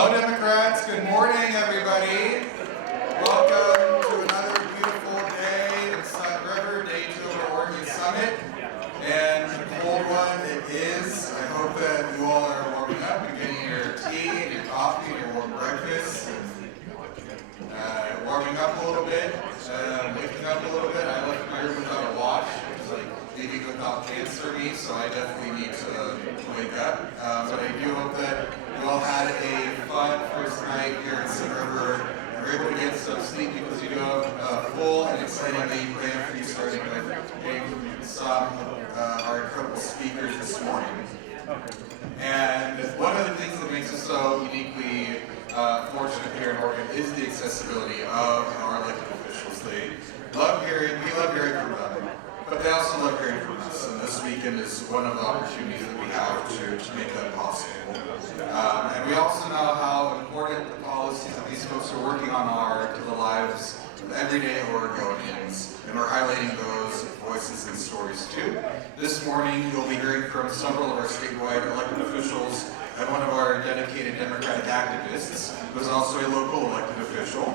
Hello, Democrats. Good morning, everybody. Welcome to another beautiful day in Sun River, day 2 of our Oregon Summit. And a cold one it is. I hope that you all are warming up and getting your tea and your coffee and your warm breakfast. Warming up a little bit, waking up a little bit. I left my room without a watch. It's like baby without pants for me, so I definitely need to wake up. But I do hope that you all had a fun first night here in Sun River and were able to get some sleep because you do have a full and exciting day planned for you, starting with getting some our incredible speakers this morning. And one of the things that makes us so uniquely fortunate here in Oregon is the accessibility of our elected officials. We love hearing from them, but they also love hearing from us. And this weekend is one of the opportunities that we have to make that possible. And we also know how important the policies that these folks are working on are to the lives of everyday Oregonians, and we're highlighting those voices and stories too. This morning, you'll be hearing from several of our statewide elected officials and one of our dedicated Democratic activists, who is also a local elected official.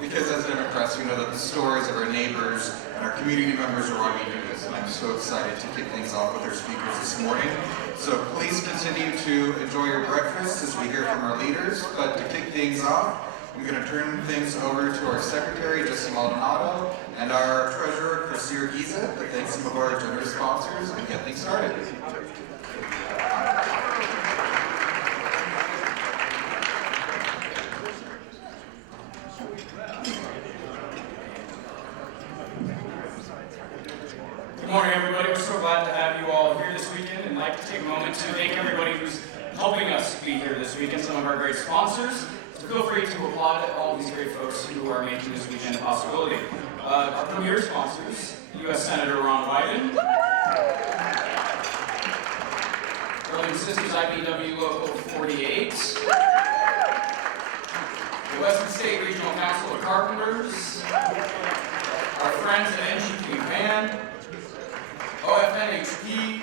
Because as Democrats, we know that the stories of our neighbors and our community members are why we do this, and I'm so excited to kick things off with our speakers this morning. So please continue to enjoy your breakfast as we hear from our leaders, but to kick things off, I'm going to turn things over to our Secretary, José Maldonado, and our Treasurer, Christina, to thank some of our generous sponsors and get things started. Good morning, everybody. We're so glad to have you all here this weekend, and I'd like to take a moment to thank everybody who's helping us be here this weekend, some of our great sponsors. So feel free to applaud all these great folks who are making this weekend a possibility. Our premier sponsors, U.S. Senator Ron Wyden, Burlington Sisters IBW Local 48, the Western State Regional Council of Carpenters, our friends at NGP Band, OFNHP,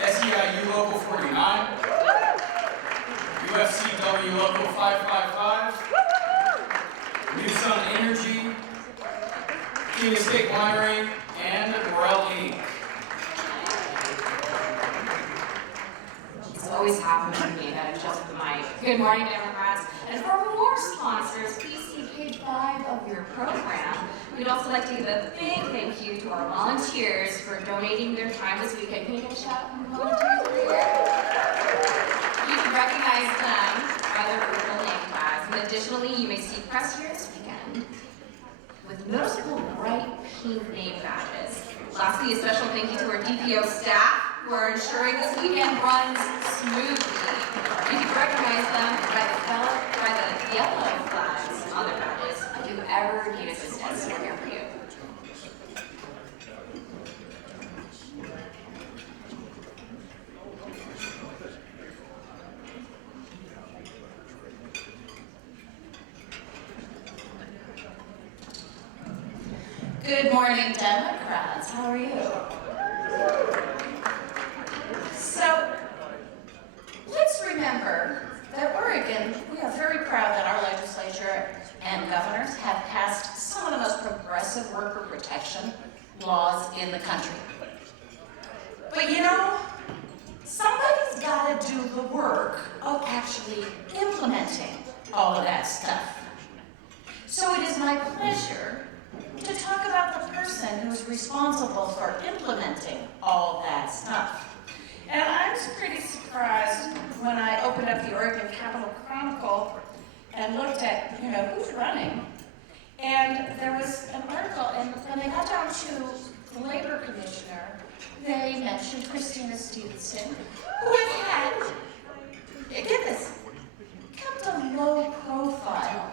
SEIU Local 49, UFCW Local 555, New Sun Energy, King Estate Winery, and Morel Inc. It's always happened to me that I'm just the mic. Good morning, Democrats. And for more sponsors, please see page 5 of your program. We'd also like to give a big thank you to our volunteers for donating their time this weekend. Can you get a shout from the volunteers over here? You can recognize them by their original name tags. And additionally, you may see press here this weekend with noticeable bright pink name badges. Lastly, a special thank you to our DPO staff who are ensuring this weekend runs smoothly. You can recognize them by the yellow flags on their badges. If you ever need assistance, we're here for you. Good morning, Democrats. How are you? So, let's remember that Oregon, we are very proud that our legislature and governors have passed some of the most progressive worker protection laws in the country. But you know, somebody's got to do the work of actually implementing all of that stuff. So it is my pleasure to talk about the person who's responsible for implementing all that stuff. And I was pretty surprised when I opened up the Oregon Capitol Chronicle and looked at, who's running. And there was an article, and when they got down to the labor commissioner, they mentioned Christina Stephenson, who had, get this, kept a low profile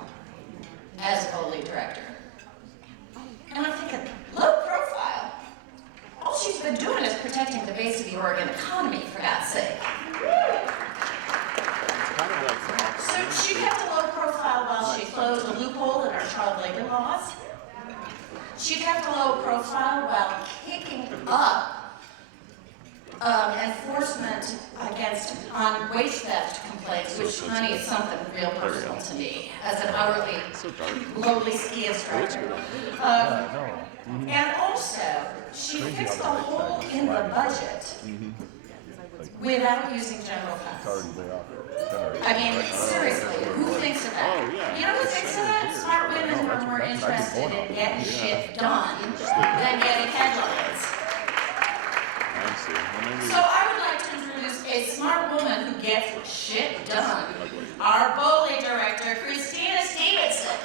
as Foley director. And I'm thinking, low profile? All she's been doing is protecting the base of the Oregon economy, for God's sake. So she kept a low profile while she closed a loophole in our child labor laws. She kept a low profile while kicking up enforcement on wage theft complaints, which, honey, is something real personal to me as an hourly, lowly ski instructor. And also, she fixed a hole in the budget without using general funds. I mean, seriously, who thinks of that? You know who thinks of that? Smart women who are more interested in getting shit done than getting headlines. So I would like to introduce a smart woman who gets shit done. Our bully director, Christina Stephenson.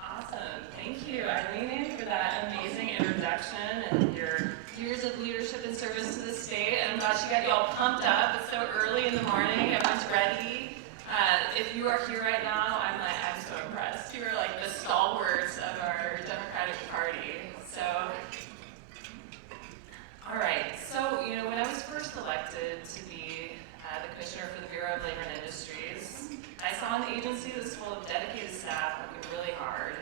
Awesome. Thank you, Eileen, for that amazing introduction and your years of leadership and service to the state. I'm glad she got you all pumped up. It's so early in the morning. Everyone's ready. If you are here right now, I'm so impressed. You are like the stalwarts of our Democratic Party. So, all right. So, when I was first elected to be the commissioner for the Bureau of Labor and Industries, I saw an agency that's full of dedicated staff working really hard.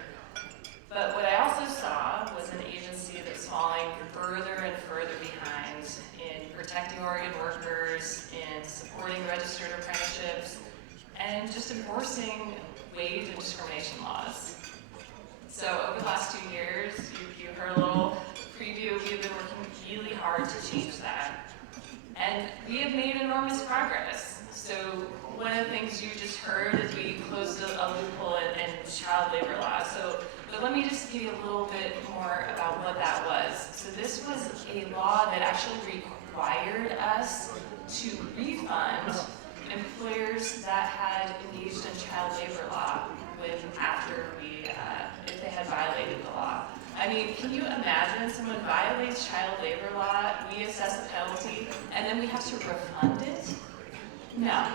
But what I also saw was an agency that's falling further and further behind in protecting Oregon workers, in supporting registered apprenticeships, and just enforcing wage and discrimination laws. So over the last 2 years, you heard a little preview. We have been working really hard to change that. And we have made enormous progress. So one of the things you just heard is we closed a loophole in child labor law. But let me just give you a little bit more about what that was. So this was a law that actually required us to refund employers that had engaged in child labor law if they had violated the law. I mean, can you imagine someone violates child labor law, we assess a penalty, and then we have to refund it? No.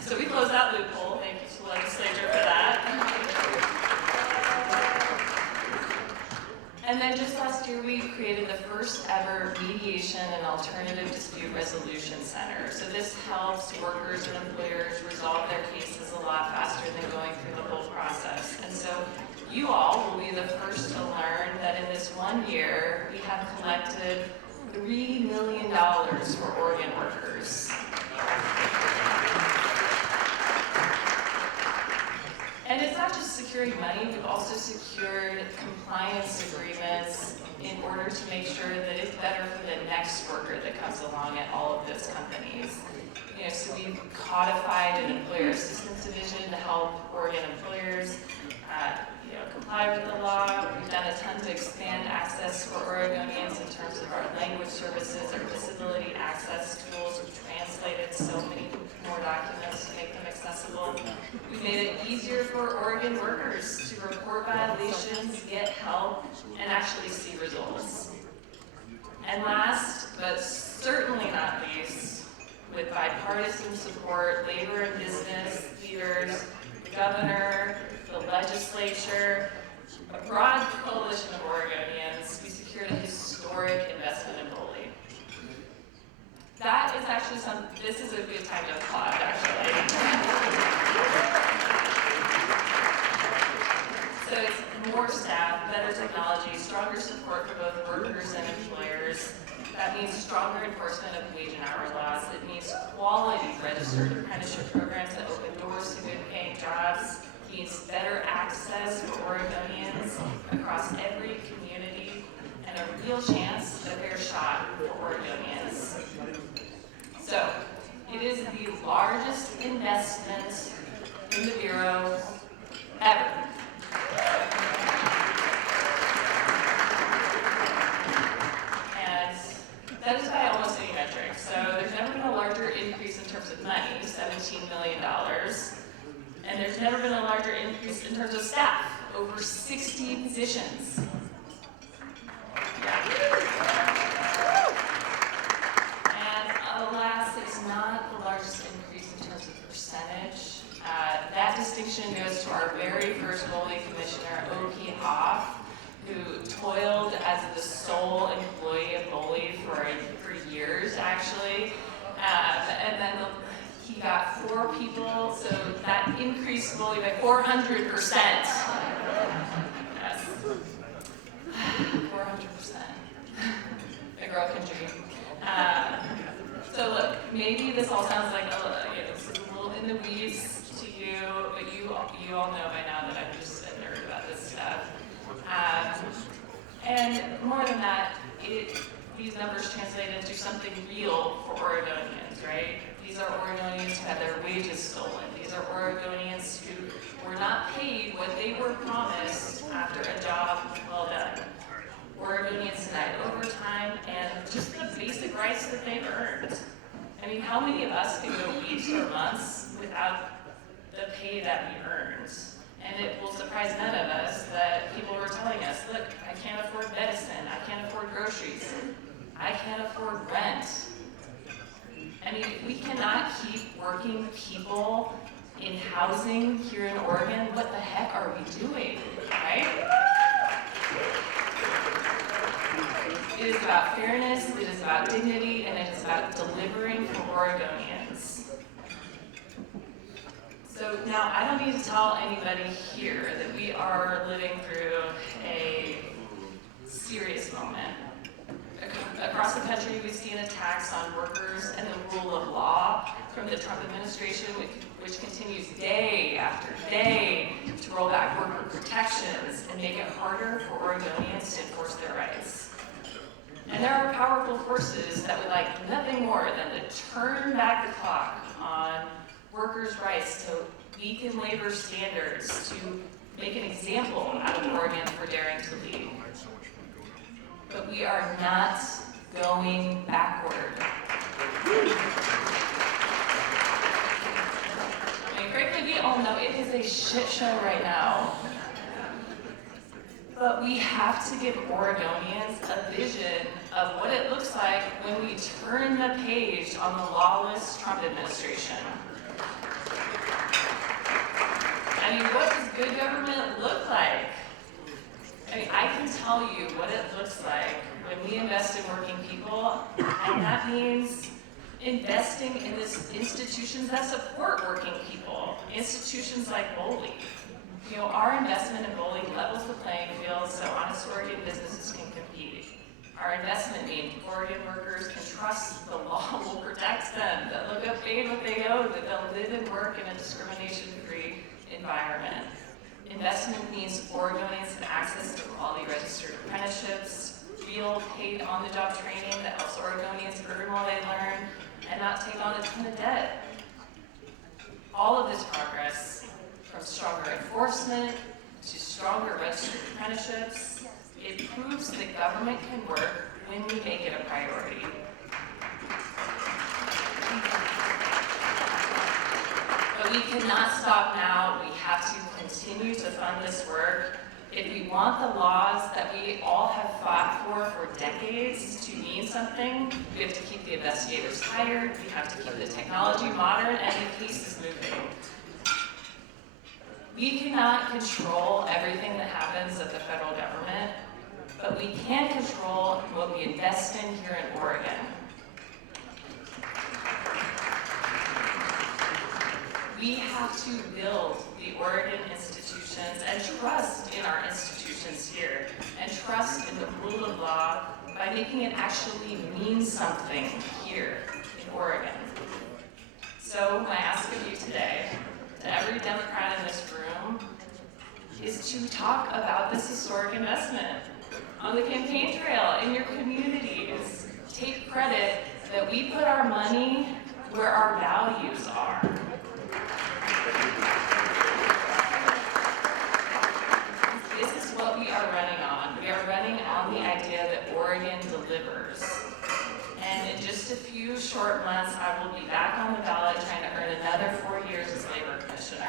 So we closed that loophole. Thank you to the legislature for that. And then just last year, we created the first ever Mediation and Alternative Dispute Resolution Center. So this helps workers and employers resolve their cases a lot faster than going through the whole process. And so you all will be the first to learn that in this 1 year, we have collected $3 million for Oregon workers. And it's not just securing money, we've also secured compliance agreements in order to make sure that it's better for the next worker that comes along at all of those companies. So we've codified an employer assistance division to help Oregon employers comply with the law. We've done a ton to expand access for Oregonians in terms of our language services, our disability access tools. We've translated so many more documents to make them accessible. We've made it easier for Oregon workers to report violations, get help, and actually see results. And last, but certainly not least, with bipartisan support, labor and business leaders, the governor, the legislature, a broad coalition of Oregonians, we secured a historic investment in Bully. That is actually this is a good time to applaud, actually. So it's more staff, better technology, stronger support for both workers and employers. That means stronger enforcement of wage and hour laws. It means quality registered apprenticeship programs that open doors to good paying jobs. It means better access for Oregonians across every community and a real chance at a fair shot for Oregonians. So, it is the largest investment in the Bureau ever. And that is by almost any metric. So there's never been a larger increase in terms of money, $17 million. And there's never been a larger increase in terms of staff, over 60 positions. Yeah. And alas, it's not the largest increase in terms of percentage. That distinction goes to our very first Bully Commissioner, O.P. Hoff, who toiled as the sole employee of Bully for years, actually. And then He got 4 people, so that increased slowly by 400%. Yes. 400%. A girl can dream. So look, maybe this all sounds like this is a little in the weeds to you, but you all know by now that I'm just a nerd about this stuff. And more than that, these numbers translate into something real for Oregonians, right? These are Oregonians who had their wages stolen. These are Oregonians who were not paid what they were promised after a job well done. Oregonians denied overtime and just the basic rights that they've earned. I mean, how many of us can go weeks or months without the pay that we earned? And it will surprise none of us that people were telling us, look, I can't afford medicine, I can't afford groceries, I can't afford rent. I mean, we cannot keep working people in housing here in Oregon. What the heck are we doing, right? It is about fairness, it is about dignity, and it is about delivering for Oregonians. So now, I don't need to tell anybody here that we are living through a serious moment. Across the country, we've seen attacks on workers and the rule of law from the Trump administration, which continues day after day to roll back worker protections and make it harder for Oregonians to enforce their rights. And there are powerful forces that would like nothing more than to turn back the clock on workers' rights, to weaken labor standards, to make an example out of Oregon for daring to lead. But we are not going backward. I mean, frankly, we all know it is a shit show right now. But we have to give Oregonians a vision of what it looks like when we turn the page on the lawless Trump administration. I mean, what does good government look like? I mean, I can tell you what it looks like when we invest in working people, and that means investing in institutions that support working people, institutions like BOLI. You know, our investment in BOLI levels the playing field so honest Oregon businesses can compete. Our investment means Oregon workers can trust the law will protect them, that they'll get paid what they owe, that they'll live and work in a discrimination-free environment. Investment means Oregonians have access to quality registered apprenticeships, real paid on-the-job training that helps Oregonians earn while they learn, and not take on a ton of debt. All of this progress, from stronger enforcement to stronger registered apprenticeships, it proves that government can work when we make it a priority. But we cannot stop now. We have to continue to fund this work. If we want the laws that we all have fought for decades to mean something, we have to keep the investigators hired, we have to keep the technology modern, and the cases moving. We cannot control everything that happens at the federal government, but we can control what we invest in here in Oregon. We have to build the Oregon institutions and trust in our institutions here, and trust in the rule of law by making it actually mean something here in Oregon. So my ask of you today, to every Democrat in this room, is to talk about this historic investment on the campaign trail, in your communities. Take credit that we put our money where our values are. This is what we are running on. We are running on the idea that Oregon delivers. And in just a few short months, I will be back on the ballot trying to earn another 4 years as labor commissioner.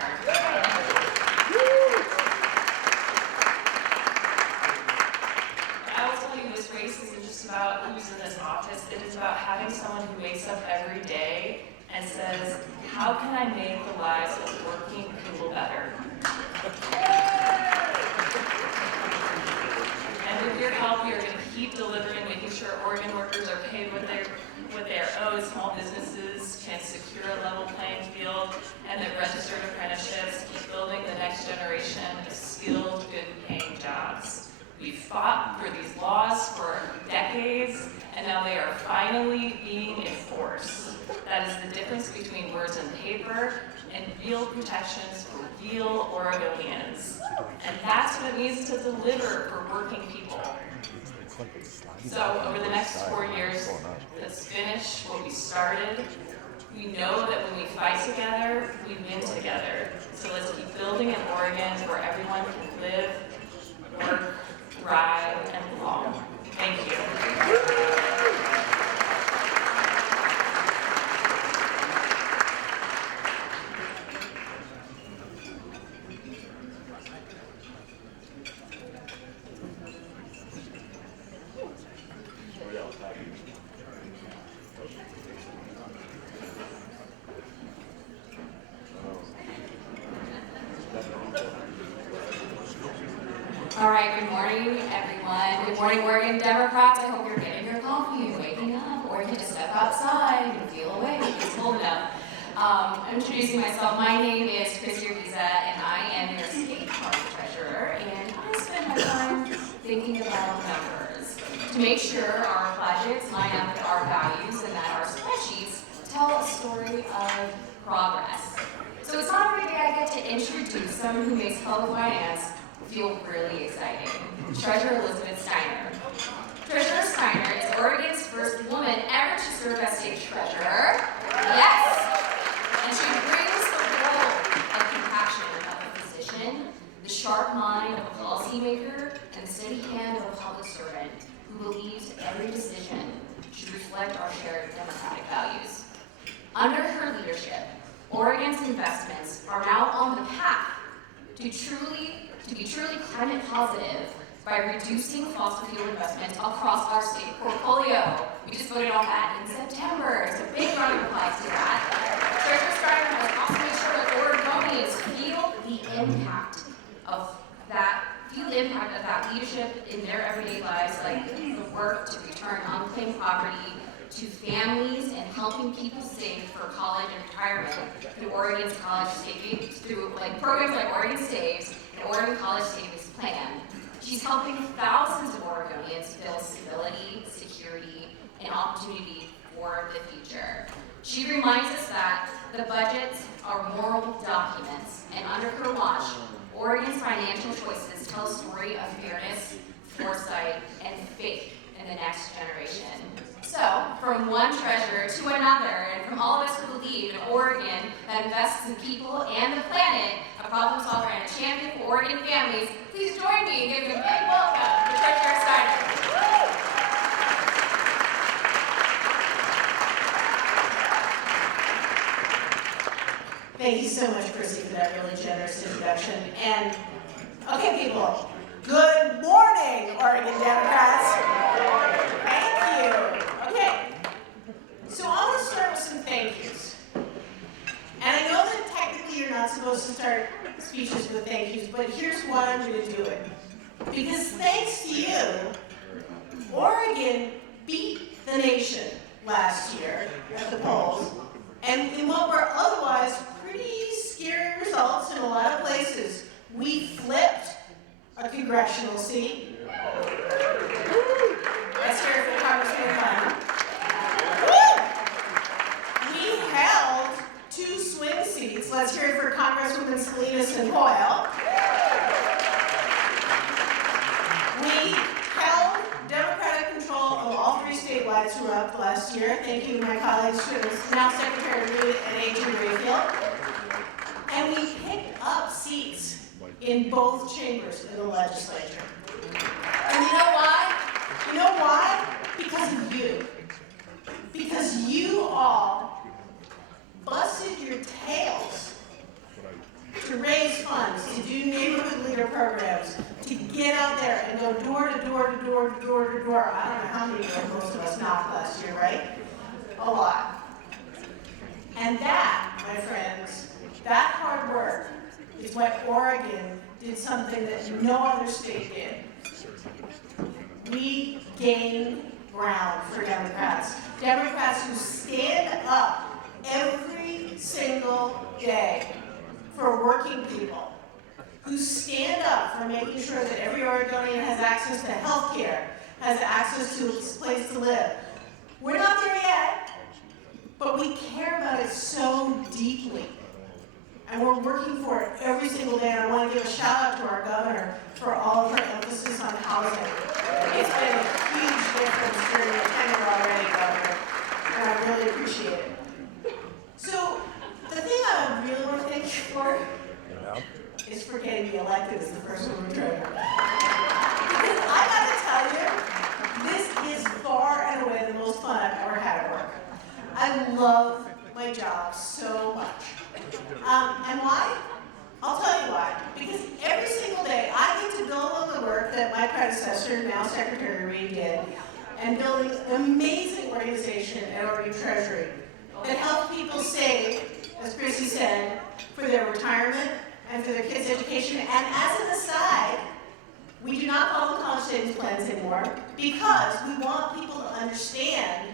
I will tell you, this race isn't just about who's in this office. It is about having someone who wakes up every day and says, how can I make the lives of working people better? And with your help, you're going to keep delivering, making sure Oregon workers are paid what they're owed, small businesses can secure a level playing field, and that registered apprenticeships keep building the next generation of skilled, good-paying jobs. We've fought for these laws for decades, and now they are finally being enforced. That is the difference between words and paper and real protections for real Oregonians. And that's what it means to deliver for working people. So over the next 4 years, let's finish what we started. We know that when we fight together, we win together. So let's keep building an Oregon where everyone can live, work, thrive, and belong. Thank you. All right, good morning, everyone. Good morning, Oregon Democrats. I hope you're getting your coffee and waking up, or you can just step outside and feel awake. It's cold enough. I'm introducing myself. My name is Christina, and I am your state party treasurer, and I spend my time thinking about numbers to make sure our budgets line up with our values and that our spreadsheets tell a story of progress. So it's not every day I get to introduce someone who makes public finance feel really exciting. Treasurer Elizabeth Steiner. Treasurer Steiner is Oregon's first woman ever to serve as state treasurer. Yes! And she brings the role of compassion of a physician, the sharp mind of a policymaker, and the steady hand of a public servant who believes every decision should reflect our shared democratic values. Under her leadership, Oregon's investments are now on the path to be truly climate positive by reducing fossil fuel investments across our state portfolio. We just voted on that in September. It's a big round of applause to that. Treasurer Steiner has also made sure that Oregonians feel the impact of that leadership in their everyday lives, like the work to return unclaimed property to families and helping people save for college and retirement through Oregon's college savings, through programs like Oregon Saves and Oregon College Savings Plan. She's helping thousands of Oregonians feel stability, security, and opportunity for the future. She reminds us that the budgets are moral documents, and under her watch, Oregon's financial choices tell a story of fairness, foresight, and faith in the next generation. So, from one treasurer to another, and from all of us who believe in Oregon that invests in people and the planet, a problem solver and a champion for Oregon families, please join me in giving a big welcome to Treasurer Steiner. Thank you so much, Chrissy, for that really generous introduction. And, okay, people, good morning, Oregon Democrats. Thank you. Okay, so I want to start with some thank yous. And I know that technically you're not supposed to start speeches with thank yous, but here's why I'm going to do it. Because thanks to you, Oregon beat the nation last year at the polls. And in what were otherwise pretty scary results in a lot of places, we flipped a congressional seat. Let's hear it for Congressman Steiner. We held 2 swing seats. Let's hear it for Congresswoman Salinas and Coyle. We held Democratic control of all 3 statewide throughout last year. Thank you to my colleagues, who is now Secretary Reed and A.G. Rayfield. And we picked up seats in both chambers in the legislature. And you know why? You know why? Because of you. Because you all busted your tails to raise funds, to do neighborhood leader programs, to get out there and go door to door to door to door to door. I don't know how many doors most of us knocked last year, right? A lot. And that, my friends, that hard work is what Oregon did something that no other state did. We gain ground for Democrats. Democrats who stand up every single day for working people, who stand up for making sure that every Oregonian has access to health care, has access to a place to live. We're not there yet, but we care about it so deeply. And we're working for it every single day. And I want to give a shout out to our governor for all of her emphasis on housing. It's been a huge difference during your tenure already, Governor, and I really appreciate it. So the thing I really want to thank you for is for getting me elected as the first woman treasurer. Because I got to tell you, this is far and away the most fun I've ever had at work. I love my job so much. And why? I'll tell you why. Because every single day I get to build on the work that my predecessor, now Secretary Reed, did, and building an amazing organization at Oregon Treasury that helps people save, as Chrissy said, for their retirement and for their kids' education. And as an aside, we do not call them college savings plans anymore because we want people to understand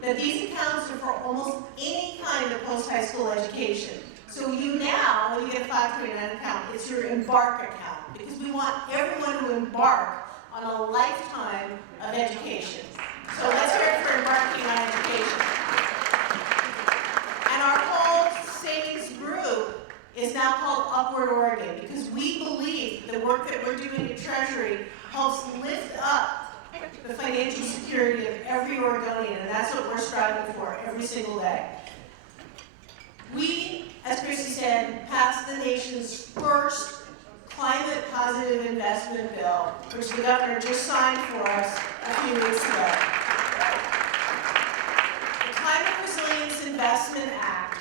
that these accounts are for almost any kind of post-high school education. So you now, when you get a 529 account, it's your Embark account, because we want everyone to embark on a lifetime of education. So let's hear it for embarking on education. And our whole savings group is now called Upward Oregon, because we believe the work that we're doing at Treasury helps lift up the financial security of every Oregonian, and that's what we're striving for every single day. We, as Christy said, passed the nation's first climate positive investment bill, which the governor just signed for us a few weeks ago. The Climate Resilience Investment Act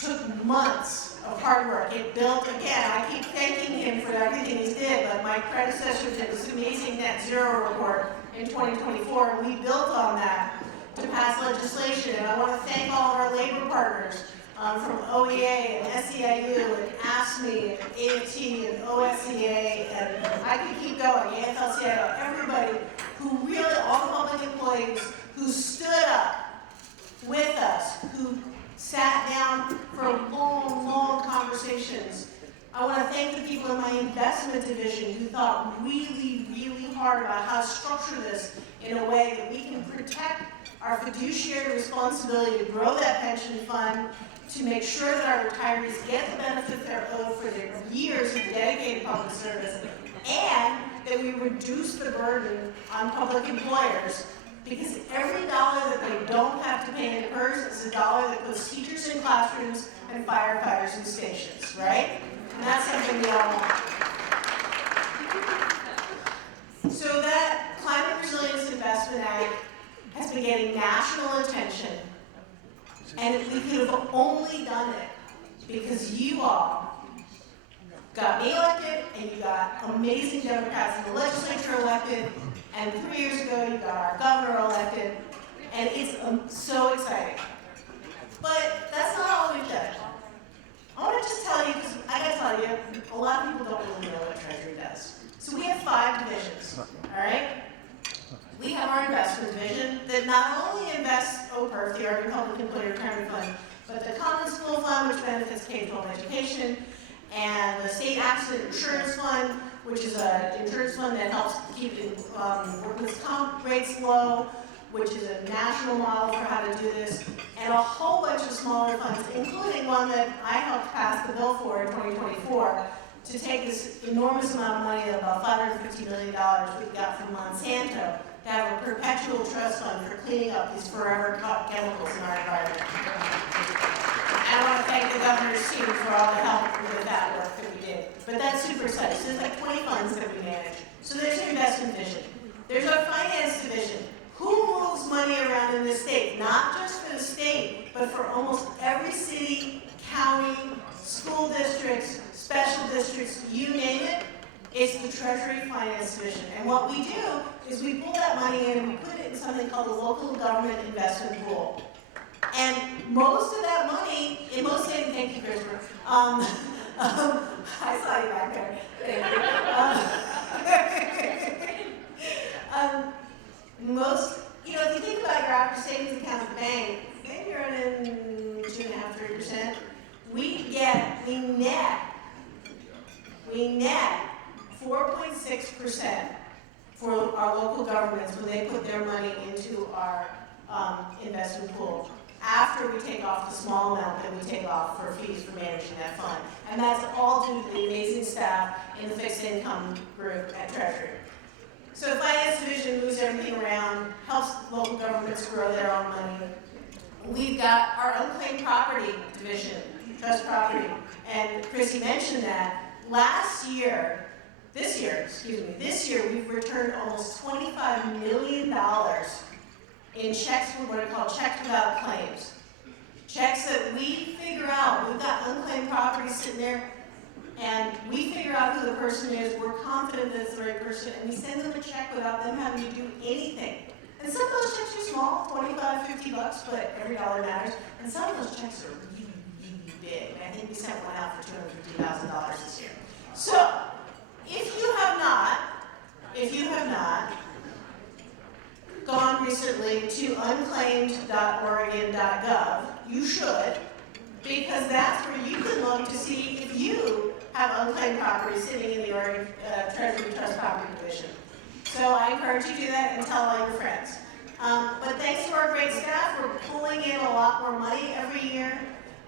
took months of hard work. It built, again, I keep thanking him for everything he did, but my predecessor did this amazing net zero report in 2024, and we built on that to pass legislation. And I want to thank all of our labor partners from OEA and SEIU and AFSCME and AFT and OSCA, and I could keep going, AFL-CIO, everybody who really, all the public employees who stood up with us, who sat down for long, long conversations. I want to thank the people in my investment division who thought really, really hard about how to structure this in a way that we can protect our fiduciary responsibility to grow that pension fund, to make sure that our retirees get the benefits they're owed for their years of dedicated public service, and that we reduce the burden on public employers, because every dollar that they don't have to pay in PERS is a dollar that puts teachers in classrooms and firefighters in stations, right? And that's something we all want. So that Climate Resilience Investment Act has been getting national attention, and we could have only done it because you all got me elected, and you got amazing Democrats in the legislature elected, and 3 years ago you got our governor elected, and it's so exciting. But that's not all we've done. I want to just tell you, because I got to tell you, a lot of people don't really know what Treasury does. So we have 5 divisions, all right? We have our investment division that not only invests OPERF, the Oregon Public Employee Retirement Fund, but the Common School Fund, which benefits K-12 education, and the State Accident Insurance Fund, which is an insurance fund that helps keep workers' comp rates low, which is a national model for how to do this, and a whole bunch of smaller funds, including one that I helped pass the bill for in 2024, to take this enormous amount of money, about $550 million we got from Monsanto, to have a perpetual trust fund for cleaning up these forever chemicals in our environment. And I want to thank the governor's team for all the help with that work that we did. But that's super exciting. So there's like 20 funds that we manage. So there's our investment division. There's our finance division. Who moves money around in the state? Not just for the state, but for almost every city, county, school districts, special districts, you name it. It's the Treasury Finance Division. And what we do is we pull that money in and we put it in something called the Local Government Investment Pool. And most of that money, in most states, thank you, Christopher. I saw you back there. Thank you. Most, if you think about your average savings account at the bank, maybe you're earning 2.5%, 3%. We net 4.6% for our local governments when they put their money into our investment pool, after we take off the small amount that we take off for fees for managing that fund. And that's all due to the amazing staff in the fixed income group at Treasury. So the Finance Division moves everything around, helps local governments grow their own money. We've got our unclaimed property division, trust property, and Chrissy mentioned that. This year, we've returned almost $25 million in checks, what are called checks without claims. Checks that we figure out, we've got unclaimed property sitting there, and we figure out who the person is, we're confident that it's the right person, and we send them a check without them having to do anything. And some of those checks are small, $25, $50, but every dollar matters. And some of those checks are really, really big. And I think we sent one out for $250,000 this year. So, if you have not gone recently to unclaimed.oregon.gov, you should, because that's where you can look to see if you have unclaimed property sitting in the Oregon Treasury Trust Property Division. So I encourage you to do that and tell all your friends. But thanks to our great staff, we're pulling in a lot more money every year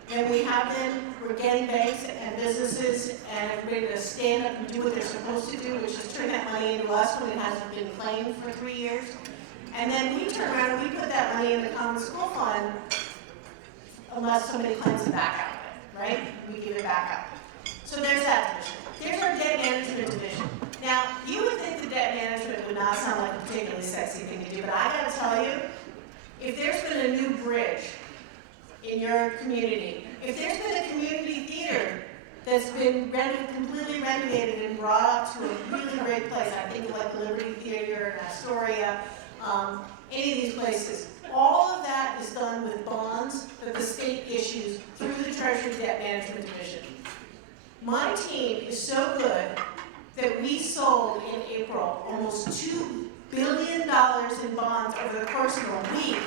than we have been. We're getting banks and businesses and everybody to stand up and do what they're supposed to do, which is turn that money into us when it hasn't been claimed for 3 years. And then we turn around and we put that money in the common school fund unless somebody claims it back out, right? We give it back out. So there's that division. There's our debt management division. Now, you would think the debt management would not sound like a particularly sexy thing to do, but I gotta tell you, if there's been a new bridge in your community, if there's been a community theater that's been completely renovated and brought up to a really great place, I think of like the Liberty Theater in Astoria, any of these places, all of that is done with bonds that the state issues through the Treasury Debt Management Division. My team is so good that we sold in April almost $2 billion in bonds over the course of a week.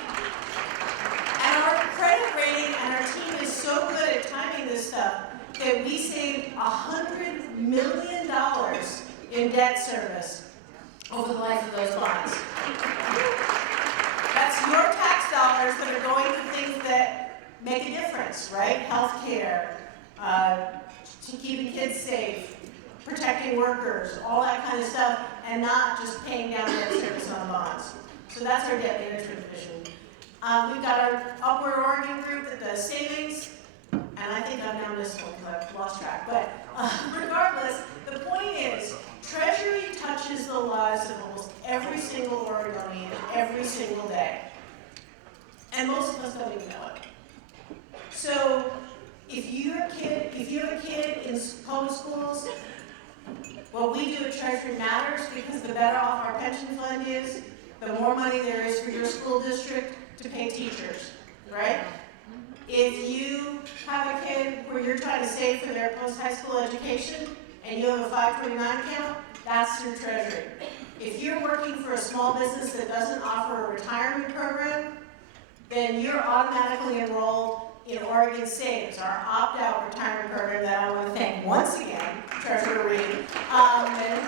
And our credit rating and our team is so good at timing this stuff that we saved $100 million in debt service over the life of those bonds. That's your tax dollars that are going to things that make a difference, right? Healthcare, keeping kids safe, protecting workers, all that kind of stuff, and not just paying down debt service on bonds. So that's our debt management division. We've got our Upward Oregon group that does savings, and I think I've now missed one because I've lost track. But regardless, the point is, Treasury touches the lives of almost every single Oregonian every single day. And most of us don't even know it. So if you have a kid in public schools, what we do at Treasury matters because the better off our pension fund is, the more money there is for your school district to pay teachers, right? If you have a kid where you're trying to save for their post-high school education and you have a 529 account, that's your Treasury. If you're working for a small business that doesn't offer a retirement program, then you're automatically enrolled in Oregon Saves, our opt-out retirement program that I want to thank once again Treasurer Reed and then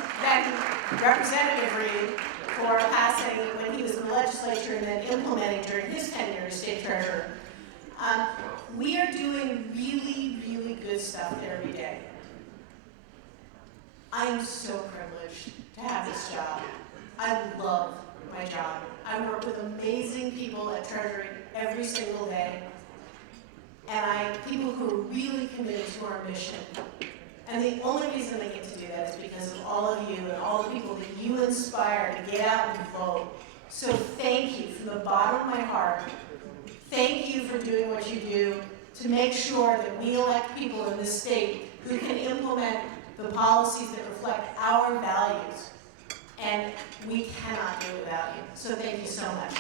Representative Reed for passing when he was in the legislature and then implementing during his tenure as state treasurer. We are doing really, really good stuff every day. I am so privileged to have this job. I love my job. I work with amazing people at Treasury every single day. And people who are really committed to our mission. And the only reason they get to do that is because of all of you and all the people that you inspire to get out and vote. So thank you from the bottom of my heart. Thank you for doing what you do to make sure that we elect people in this state who can implement the policies that reflect our values. And we cannot do it without you. So thank you so much.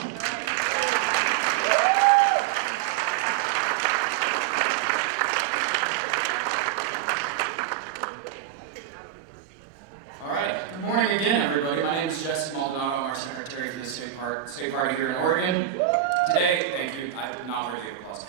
Good morning again, everybody. My name is José. I'm our Secretary secretary for the state party here in Oregon. Today, thank you, I'm not worthy of applause.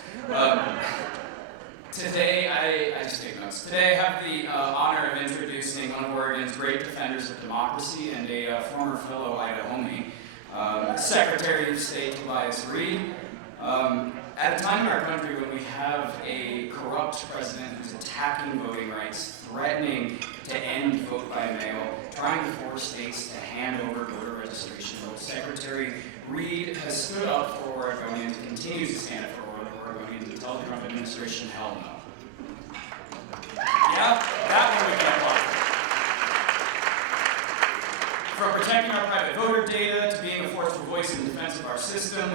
Today, I just take notes. Today, I have the honor of introducing one of Oregon's great defenders of democracy and a former fellow Idahoan, Secretary of State Tobias Reed. At a time in our country when we have a corrupt president who's attacking voting rights, threatening to end vote by mail, trying to force states to hand over voter registration votes, Secretary Reed has stood up for Oregonians and continues to stand up for Oregonians and tell the Trump administration, hell no. Yeah, that one we can applaud. From protecting our private voter data to being a forceful voice in defense of our system,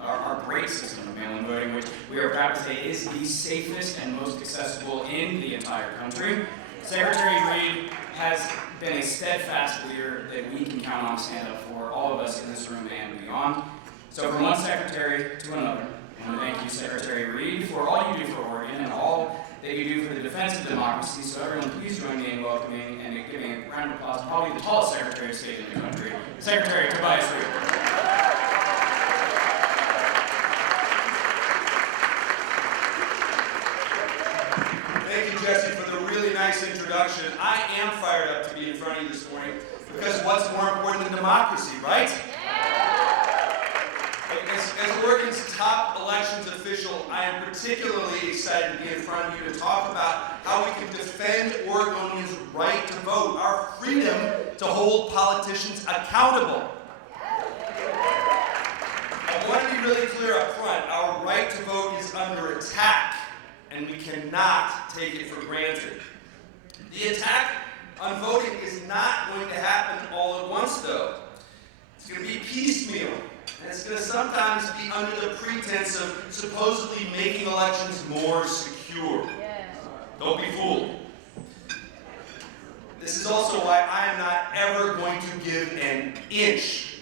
our great system of mail-in voting, which we are proud to say is the safest and most accessible in the entire country, Secretary Reed has been a steadfast leader that we can count on to stand up for all of us in this room and beyond. So from one secretary to another, I want to thank you, Secretary Reed, for all you do for Oregon and all that you do for the defense of democracy. So everyone, please join me in welcoming and giving a round of applause to probably the tallest Secretary of State in the country, Secretary Tobias Reed. Thank you, Jesse, for the really nice introduction. I am fired up to be in front of you this morning because what's more important than democracy, right? As Oregon's top elections official, I am particularly excited to be in front of you to talk about how we can defend Oregonians' right to vote, our freedom to hold politicians accountable. I want to be really clear up front, our right to vote is under attack, and we cannot take it for granted. The attack on voting is not going to happen all at once, though. It's going to be piecemeal. And it's going to sometimes be under the pretense of supposedly making elections more secure. Don't be fooled. This is also why I am not ever going to give an inch.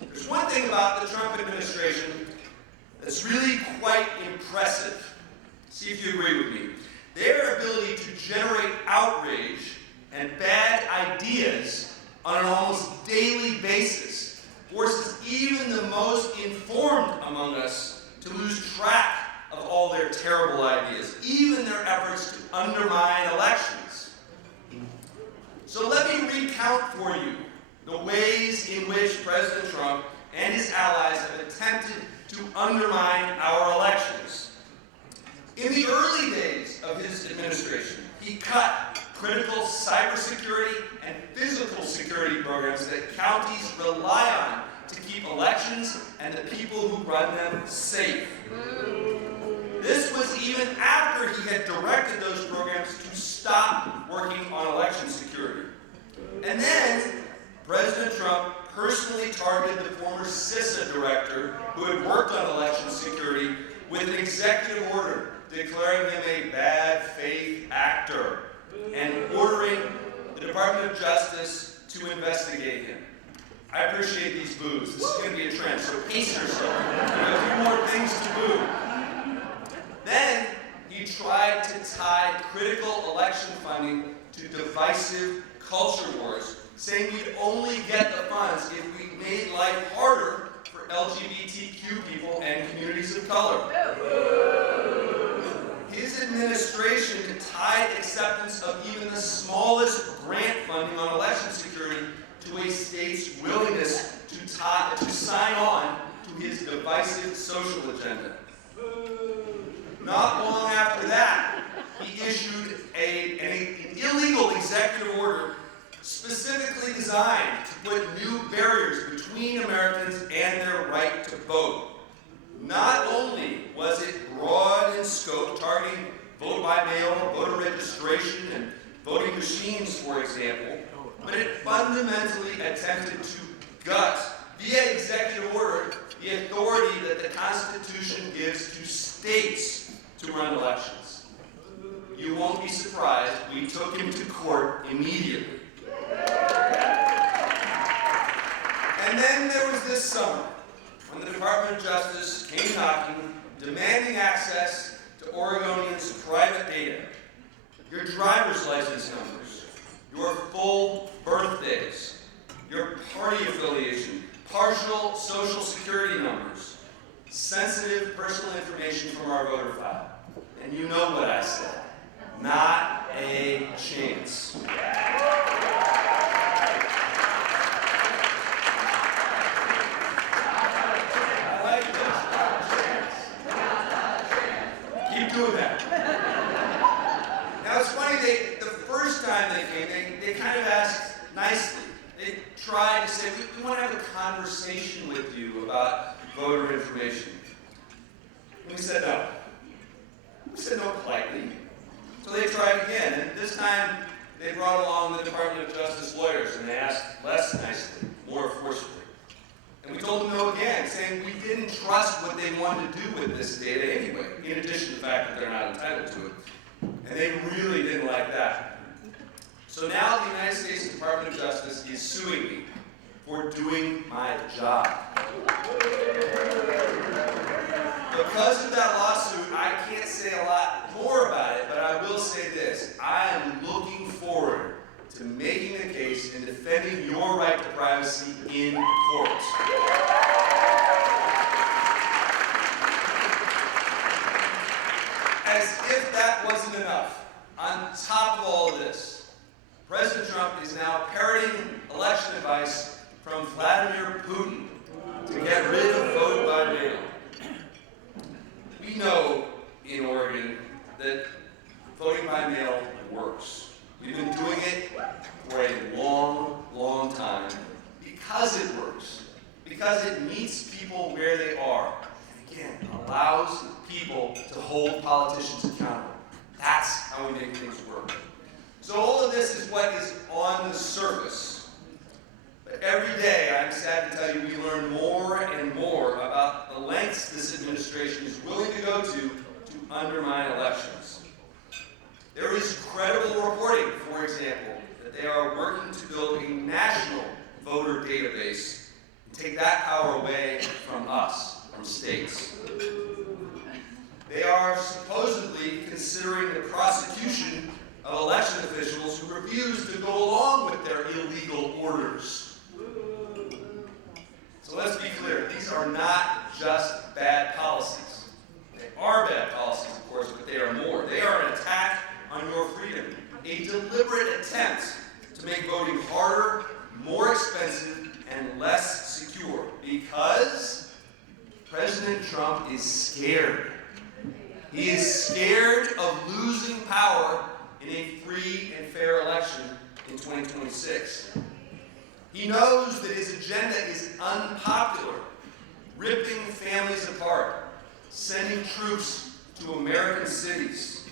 There's one thing about the Trump administration that's really quite impressive. See if you agree with me. Their ability to generate outrage and bad ideas on an almost daily basis forces even the most informed among us to lose track of all their terrible ideas, even their efforts to undermine elections. So let me recount for you the ways in which President Trump and his allies have attempted to undermine our elections. In the early days of his administration, he cut critical cybersecurity and physical security programs that counties rely on to keep elections and the people who run them safe. This was even after he had directed those programs to stop working on election security. And then President Trump personally targeted the former CISA director who had worked on election security with an executive order declaring him a bad faith actor and ordering the Department of Justice to investigate him. I appreciate these boos. This is going to be a trend, so pace yourself. You have a few more things to boo. Then he tried to tie critical election funding to divisive culture wars, saying we'd only get the funds if we made life harder for LGBTQ people and communities of color. His administration tied acceptance of even the smallest grant funding on election security to a state's willingness to sign on to his divisive social agenda. Not long after that, he issued an illegal executive order specifically designed to put new barriers between Americans and their right to vote. Not only was it broad in scope, targeting vote by mail, voter registration, and voting machines, for example, but it fundamentally attempted to gut, via executive order, the authority that the Constitution gives to states to run elections. You won't be surprised, we took him to court immediately. And then there was this summer, when the Department of Justice came knocking, demanding access to Oregonians' private data, your driver's license numbers, your full birthdays, your party affiliation, partial social security numbers, sensitive personal information from our voter file. And you know what I said. Not a chance. I like this. Keep doing that. Now it's funny, the first time they came, they kind of asked nicely. They tried to say, we want to have a conversation with you about voter information. And we said no. We said no politely. So they tried again, and this time they brought along the Department of Justice lawyers, and they asked less nicely, more forcefully. And we told them no again, saying we didn't trust what they wanted to do with this data anyway, in addition to the fact that they're not entitled to it. And they really didn't like that. So now the United States Department of Justice is suing me for doing my job. Because of that lawsuit, I can't say a lot more about it, but I will say this. I am looking forward to making the case and defending your right to privacy in court. As if that wasn't enough, on top of all of this, President Trump is now parroting election advice from Vladimir Putin to get rid of vote by mail. We know in Oregon that voting by mail works. We've been doing it for a long, long time because it works, because it meets people where they are, and again, allows people to hold politicians accountable. That's how we make things work. So all of this is what is on the surface. But every day, I'm sad to tell you, we learn more and more about the lengths this administration is willing to go to undermine elections. There is credible reporting, for example, that they are working to build a national voter database and take that power away from us, from states. They are supposedly considering the prosecution of election officials who refuse to go along with their illegal orders. So let's be clear, these are not just bad policies. They are bad policies, of course, but they are more. They are an attack on your freedom, a deliberate attempt to make voting harder, more expensive, and less secure, because President Trump is scared. He is scared of losing power in a free and fair election in 2026. He knows that his agenda is unpopular, ripping families apart, sending troops to American cities,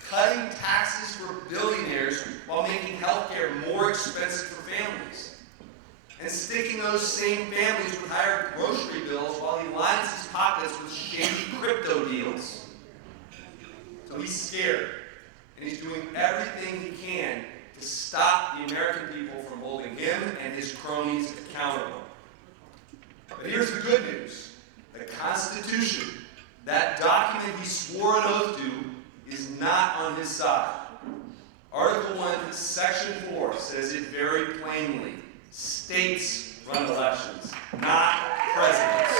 cutting taxes for billionaires while making healthcare more expensive for families, and sticking those same families with higher grocery bills while he lines his pockets with shady crypto deals. So he's scared, and he's doing everything he can to stop the American people from holding him and his cronies accountable. But here's the good news. The Constitution, that document he swore an oath to, is not on his side. Article 1, Section 4 says it very plainly. States run elections, not presidents.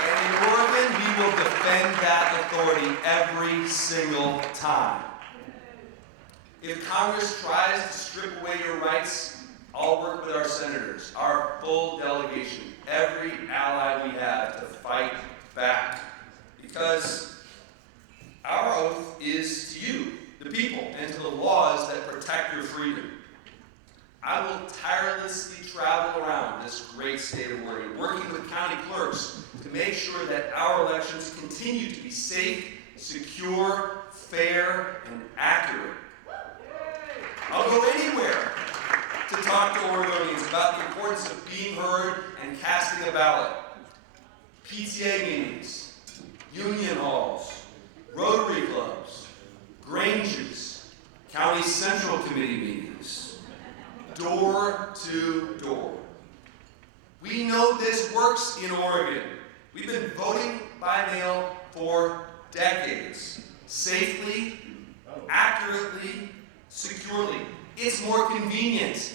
And in Oregon, we will defend that authority every single time. If Congress tries to strip away your rights, I'll work with our senators, our full delegation, every ally we have to fight back. Because our oath is to you, the people, and to the laws that protect your freedom. I will tirelessly travel around this great state of Oregon, working with county clerks to make sure that our elections continue to be safe, secure, fair, and accurate. I'll go anywhere to talk to Oregonians about the importance of being heard and casting a ballot. PTA meetings, union halls, Rotary clubs, Granges, County Central Committee meetings, door to door. We know this works in Oregon. We've been voting by mail for decades, safely, accurately, securely. It's more convenient,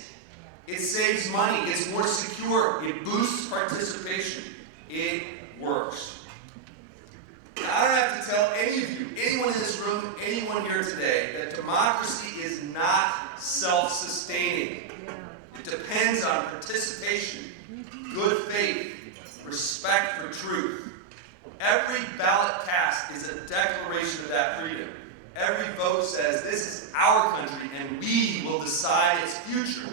It saves money. It's more secure. It boosts participation. It works. I don't have to tell any of you, anyone in this room, anyone here today, that democracy is not self-sustaining. It depends on participation, good faith, respect for truth. Every ballot cast is a declaration of that freedom. Every vote says this is our country and we will decide its future.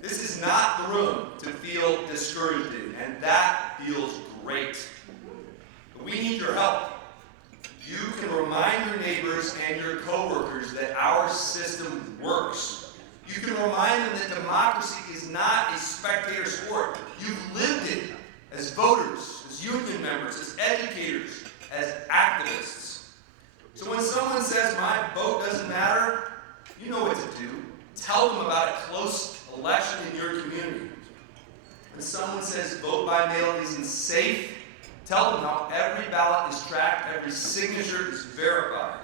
This is not the room to feel discouraged in, and that feels great. But we need your help. You can remind your neighbors and your coworkers that our system works. You can remind them that democracy is not a spectator sport. You've lived it as voters, as union members, as educators, as activists. So when someone says my vote doesn't matter, you know what to do. Tell them about a close election in your community. When someone says vote by mail isn't safe, tell them how every ballot is tracked, every signature is verified.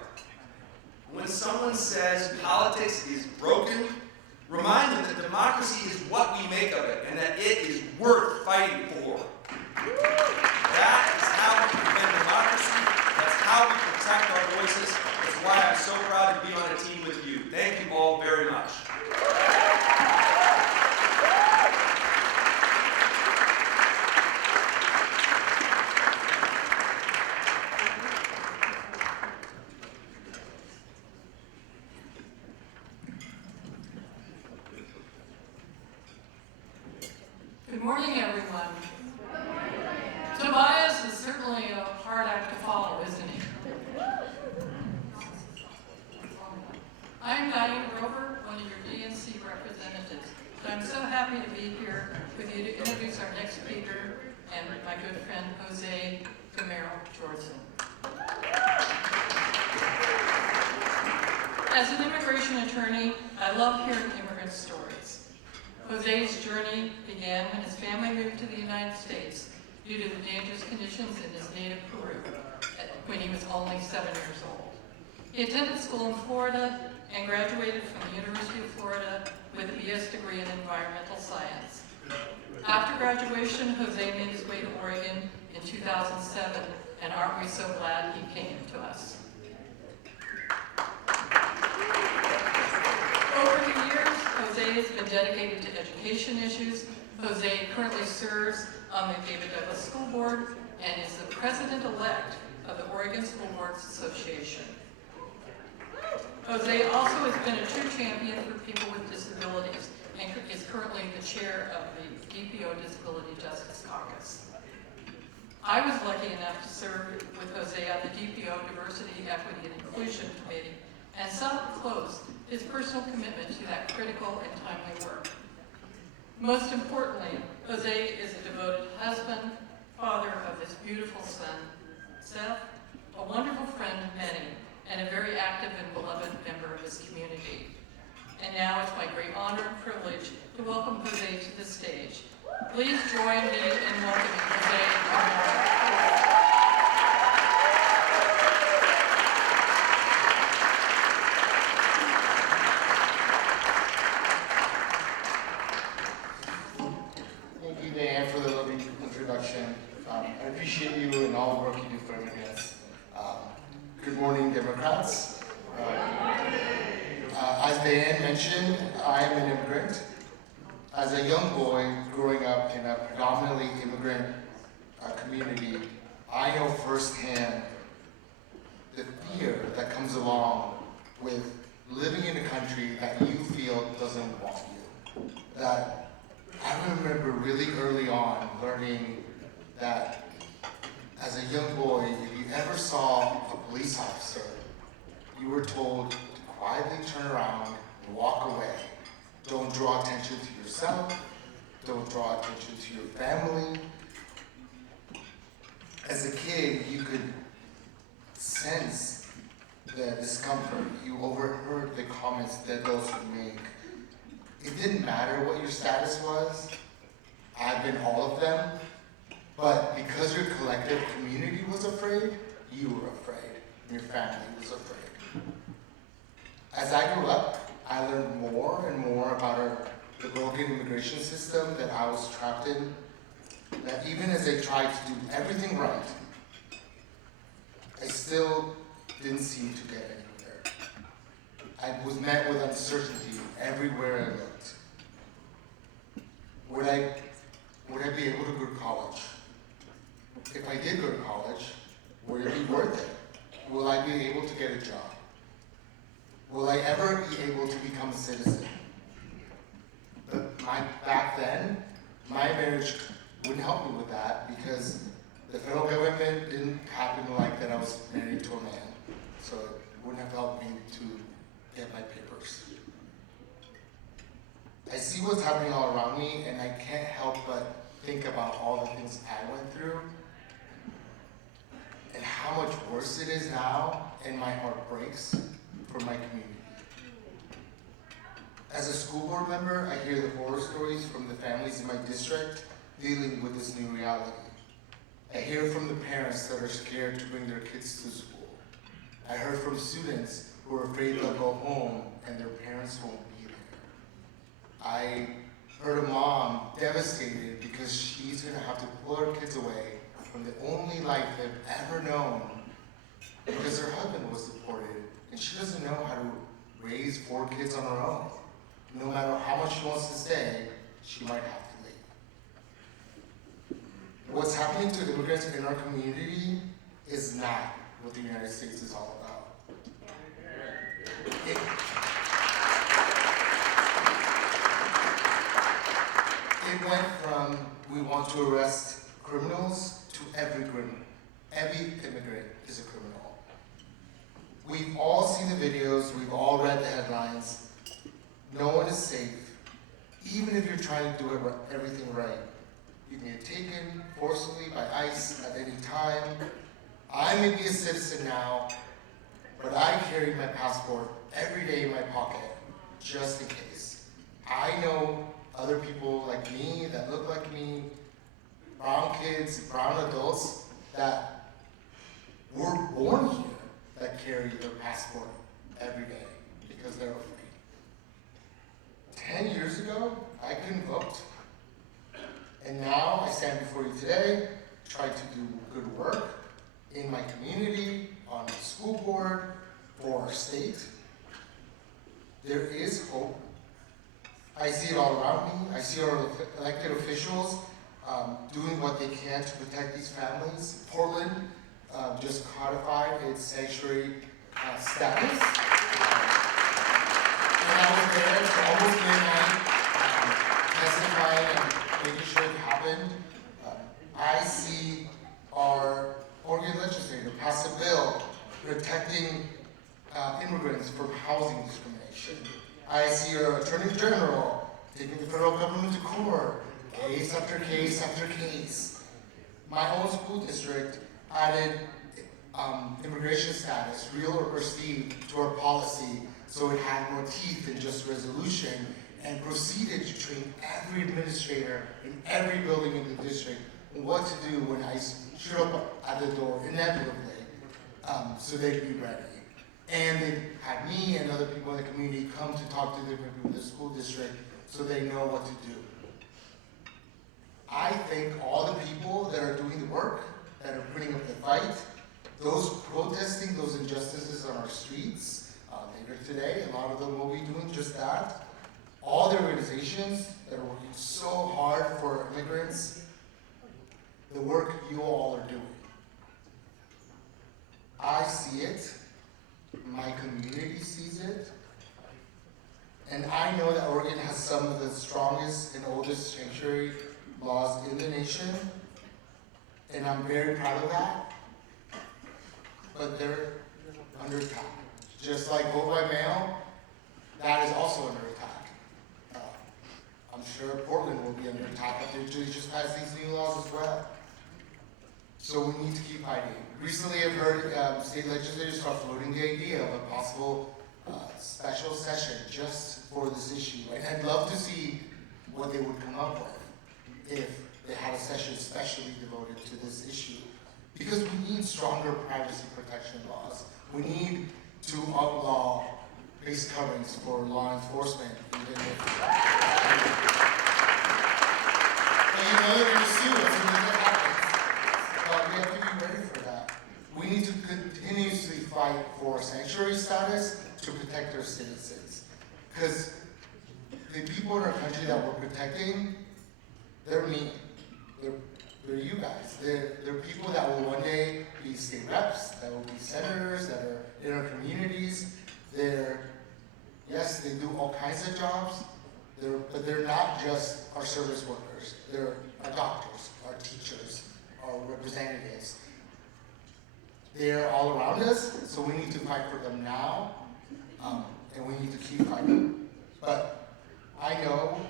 When someone says politics is broken, remind them that democracy is what we make of it and that it is worth fighting for. That is how we defend democracy. That's how we protect our voices. That's why I'm so proud to be on a team with you. Thank you all very much. Good morning, everyone. Tobias is certainly a hard act to follow, isn't he? I'm Diane Grover, one of your DNC representatives. I'm so happy to be here with you to introduce our next speaker and my good friend, José Gamero-Georgeson. As an immigration attorney, I love hearing immigrant stories. José's journey began when his family moved to the United States due to the dangerous conditions in his native Peru when he was only 7 years old. He attended school in Florida and graduated from the University of Florida with a BS degree in environmental science. After graduation, José made his way to Oregon in 2007, and aren't we so glad he came to us. Over the years, José has been dedicated to education issues. José currently serves on the David Douglas School Board and is the president-elect of the Oregon School Boards Association. José also has been a true champion for people with disabilities and is currently the chair of the DPO Disability Justice Caucus. I was lucky enough to serve with José on the DPO Diversity, Equity, and Inclusion Committee and saw up close his personal commitment to that critical and timely work. Most importantly, José is a devoted husband, father of his beautiful son, Steph, a wonderful friend of many, and a very active and beloved member of his community. And now it's my great honor and privilege to welcome José to the stage. Please join me in welcoming José Gamero. Thank you, Dan, for the lovely introduction. I appreciate you and all the work you do for immigrants. Good morning, Democrats. As Dan mentioned, I am an immigrant. As a young boy growing up in a predominantly immigrant community, I know firsthand the fear that comes along with living in a country that you feel doesn't want you. That I remember really early on learning that as a young boy, if you ever saw a police officer, you were told to quietly turn around and walk away. Don't draw attention to yourself. Don't draw attention to your family. As a kid, you could sense the discomfort. You overheard the comments that those would make. It didn't matter what your status was. I've been all of them. But because your collective community was afraid, you were afraid. And your family was afraid. As I grew up, I learned more and more about the broken immigration system that I was trapped in, that even as I tried to do everything right, I still didn't seem to get anywhere. I was met with uncertainty everywhere I looked. Would I be able to go to college? If I did go to college, would it be worth it? Will I be able to get a job? Will I ever be able to become a citizen? But back then, my marriage wouldn't help me with that because the federal government didn't happen to like that I was married to a man. So it wouldn't have helped me to get my papers. I see what's happening all around me and I can't help but think about all the things I went through and how much worse it is now, and my heart breaks for my community. As a school board member, I hear the horror stories from the families in my district dealing with this new reality. I hear from the parents that are scared to bring their kids to school. I heard from students who are afraid they'll go home and their parents won't be there. I heard a mom devastated because she's gonna have to pull her kids away from the only life they've ever known because her husband was deported and she doesn't know how to raise 4 kids on her own. No matter how much she wants to stay, she might have to leave. What's happening to immigrants in our community is not what the United States is all about. It went from we want to arrest criminals to every criminal. Every immigrant is a criminal. We've all seen the videos, we've all read the headlines. No one is safe. Even if you're trying to do everything right, you can get taken forcibly by ICE at any time. I may be a citizen now, but I carry my passport every day in my pocket, just in case. I know other people like me, that look like me, brown kids, brown adults, that were born here, that carry their passport every day because they're afraid. 10 years ago, I couldn't vote. And now I stand before you today, try to do good work in my community, on the school board, for our state. There is hope. I see it all around me. I see our elected officials doing what they can to protect these families. Portland just codified its sanctuary status. And I was there for almost midnight, testifying and making sure it happened. I see our Oregon legislator pass a bill protecting immigrants from housing discrimination. I see our attorney general taking the federal government to court, case after case after case. My own school district added immigration status, real or perceived, to our policy so it had more teeth than just resolution, and proceeded to train every administrator in every building in the district on what to do when ICE showed up at the door inevitably, so they'd be ready. And they had me and other people in the community come to talk to different people in the school district so they know what to do. I thank all the people that are doing the work, that are putting up the fight, those protesting those injustices on our streets. Later today, a lot of them will be doing just that. All the organizations that are working so hard for immigrants, the work you all are doing. I see it, my community sees it, and I know that Oregon has some of the strongest and oldest sanctuary laws in the nation, and I'm very proud of that, but they're under attack. Just like vote by mail, that is also under attack. I'm sure Portland will be under attack if they just pass these new laws as well. So we need to keep fighting. Recently I've heard state legislators start floating the idea of a possible special session just for this issue. And I'd love to see what they would come up with if they had a session especially devoted to this issue. Because we need stronger privacy protection laws. We need to outlaw face coverings for law enforcement, even if and you know they're going to sue us when that happens. But we have to be ready for that. We need to continuously fight for sanctuary status to protect our citizens. Because the people in our country that we're protecting, they're me. They're you guys. They're people that will one day be state reps, that will be senators, that are in our communities. Yes, they do all kinds of jobs, but they're not just our service workers. They're our doctors, our teachers, our representatives. They're all around us, so we need to fight for them now, and we need to keep fighting. But I know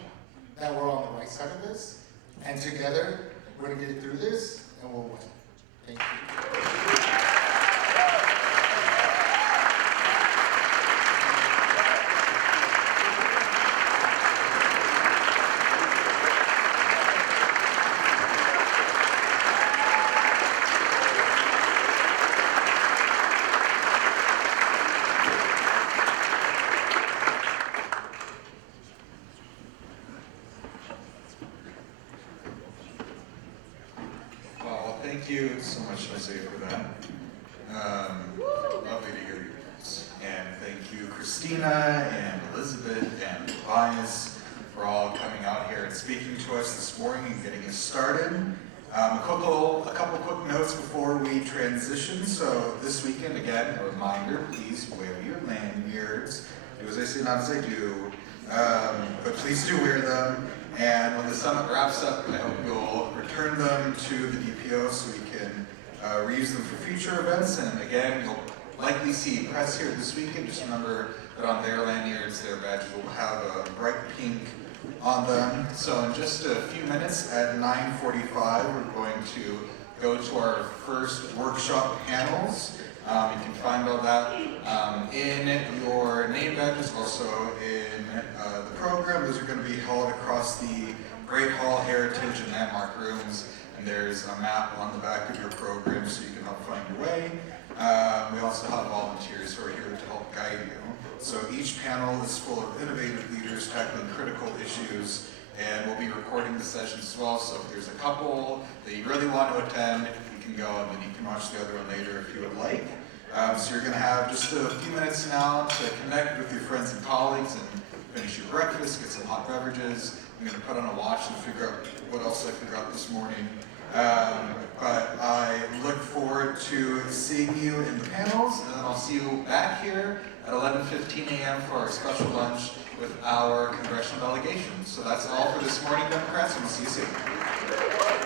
that we're on the right side of this, and together we're going to get through this, and we'll win. Thank you. Thank you so much, José, for that. Lovely to hear your voice. And thank you, Christina and Elizabeth and Tobias, for all coming out here and speaking to us this morning and getting us started. A couple quick notes before we transition. So this weekend, again, a reminder, please wear your lanyards. Do as I say, not as I do. But please do wear them. And when the summit wraps up, I hope you'll return them to the DPO so we can reuse them for future events. And again, you'll likely see press here this weekend. Just remember that on their lanyards, their badges will have a bright pink on them. So in just a few minutes at 9:45, we're going to go to our first workshop panels. You can find all that in your name badges, also in the program. Those are going to be held across the Great Hall Heritage and Landmark Rooms, and there's a map on the back of your program so you can help find your way. We also have volunteers who are here to help guide you. So each panel is full of innovative leaders tackling critical issues, and we'll be recording the sessions as well, so if there's a couple that you really want to attend, you can go and then you can watch the other one later if you would like. So you're going to have just a few minutes now to connect with your friends and colleagues and finish your breakfast, get some hot beverages. I'm going to put on a watch and figure out what else I forgot this morning. But I look forward to seeing you in the panels, and then I'll see you back here at 11:15 a.m. for our special lunch with our congressional delegation. So that's all for this morning, Democrats, and we'll see you soon.